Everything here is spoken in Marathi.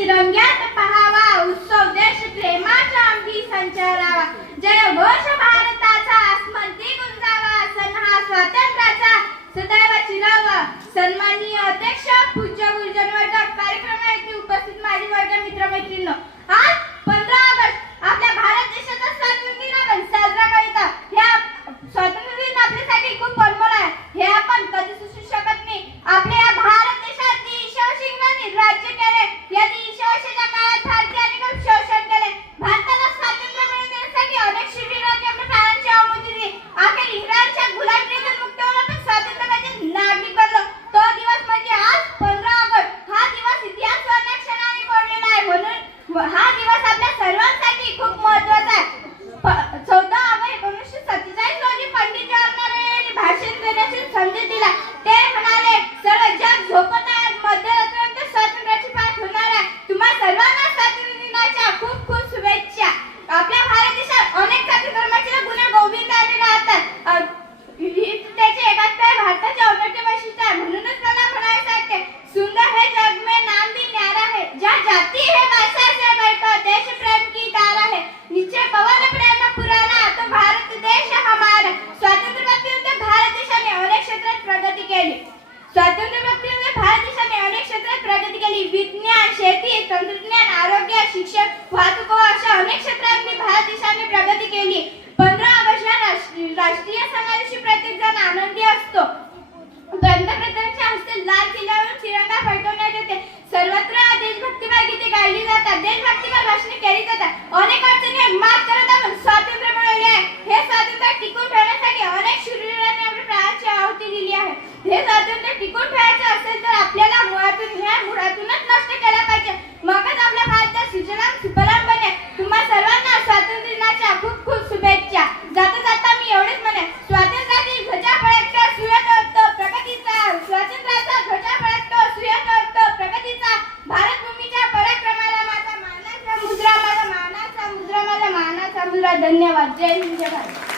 तिरंग्यात पहावा उत्सव देश प्रेमाचा अंगी संचारावा जय घोष भारताचा स्मृती गुंजावा सण हा स्वातंत्र्याचा सदैव चिरावा। सन्माननीय अध्यक्ष पूज्य गुरुजन वर्ग कार्यक्रमात उपस्थित माझे वर्ग मित्र मैत्रिणींनो, आज 15 ऑगस्ट आपल्या भारत देशाचा स्वातंत्र्य दिन आपण साजरा करीत आहोत। ह्या स्वातंत्र्य दिन आपल्यासाठी खूप अनमोल आहे, हे आपण कधी विसरू शकत नाही। आपल्या भारत देशात ईशवसिंहांनी राज्य केले, या ईशवशाच्या काळात भारतीयांनी खूप शोषण केले। भारताला स्वातंत्र्य मिळवून देण्यासाठी अनेक शूरवीरांनी आपल्या प्राणांची आहुती दिली। अखेर इंग्रजांच्या गुलामीतून मुक्त होऊन आपण स्वातंत्र्याचे नागरिक बनलो। तो दिवस म्हणजे आज 15 ऑगस्ट। हा दिवस इतिहास सोन्या क्षणाने कोरलेला आहे, म्हणून हा दिवस आपल्या सर्वांसाठी खूप महत्त्वाचा आहे। 14 ऑगस्ट 1947 रोजी पंडित जवाहरलाल नेहरूंनी भाषण देण्याची संधी दिला। ते म्हणाले, सर्व जग झोपत आहे, मध्यरात्रीनंतर स्वातंत्र्याची पाठ होणार आहे। तुम्हा सर्वांना स्वातंत्र्य दिनाच्या खूप खूप शुभेच्छा। आपल्या भारत देशात अनेक जाती धर्माचे गुन्हे गोविंदाने राहतात, त्याचे एकात्मता भारताचे अनोखे वैशिष्ट्य आहे। म्हणूनच मला म्हणायचं आहे, सुंदर है जग में नाम भी न्यारा है, जहाँ जाती है भाषा से बढ़कर देश प्रेम की धारा है। नीचे पवन प्रेम पुराना तो भारत देश हमारा। स्वातंत्र्य प्राप्तीनंतर भारत देशाने अनेक क्षेत्रात प्रगती केली। स्वातंत्र्य प्राप्तीनंतर भारत देशाने अनेक क्षेत्रात प्रगती केली। विज्ञान, शेती, तंत्रज्ञान, आरोग्य, शिक्षण, वाहतूक अशा अनेक क्षेत्रांनी भारत देशाने प्रगती केली। 15 ऑगस्ट या राष्ट्रीय सणादिवशी प्रत्येक जण आनंदी असतो। पंतप्रधानांच्या हस्ते लाल किल्ल्यावरून तिरंगा फडकवण्यात येते। सर्वत्र देशभक्तीपर गीते गायली जातात, देशभक्तीपर भाषणे केली जातात। अनेक अडचणींवर मात करत आपण स्वातंत्र्य मिळवले आहे। हे स्वातंत्र्य टिकून ठेवण्यासाठी अनेक शूरवीरांनी आपल्या प्राणाची आहुती दिली आहे। हे स्वातंत्र्य टिकून ठेवायचे असेल तर आपल्याला मुळातूनच नष्ट केला पाहिजे, मगच आपल्या भारताचा सुजलाम सुफलाम बनेल। तुम्हा सर्वांना स्वातंत्र्य दिनाच्या खूप खूप शुभेच्छा। जाता जाता मी एवढेच म्हणेन, स्वातंत्र्याची ध्वजा फडकतो, सूर्य तळतो, प्रगतीचा स्वातंत्र्याचा ध्वजा फडकतो, सूर्य तळतो, प्रगतीचा भारत भूमीच्या पराक्रमाला माझा मानाचा मुद्रा, माझा मानाचा मुद्रा, माझा मानाचा मुद्रा। धन्यवाद। जय हिंद, जय भारत।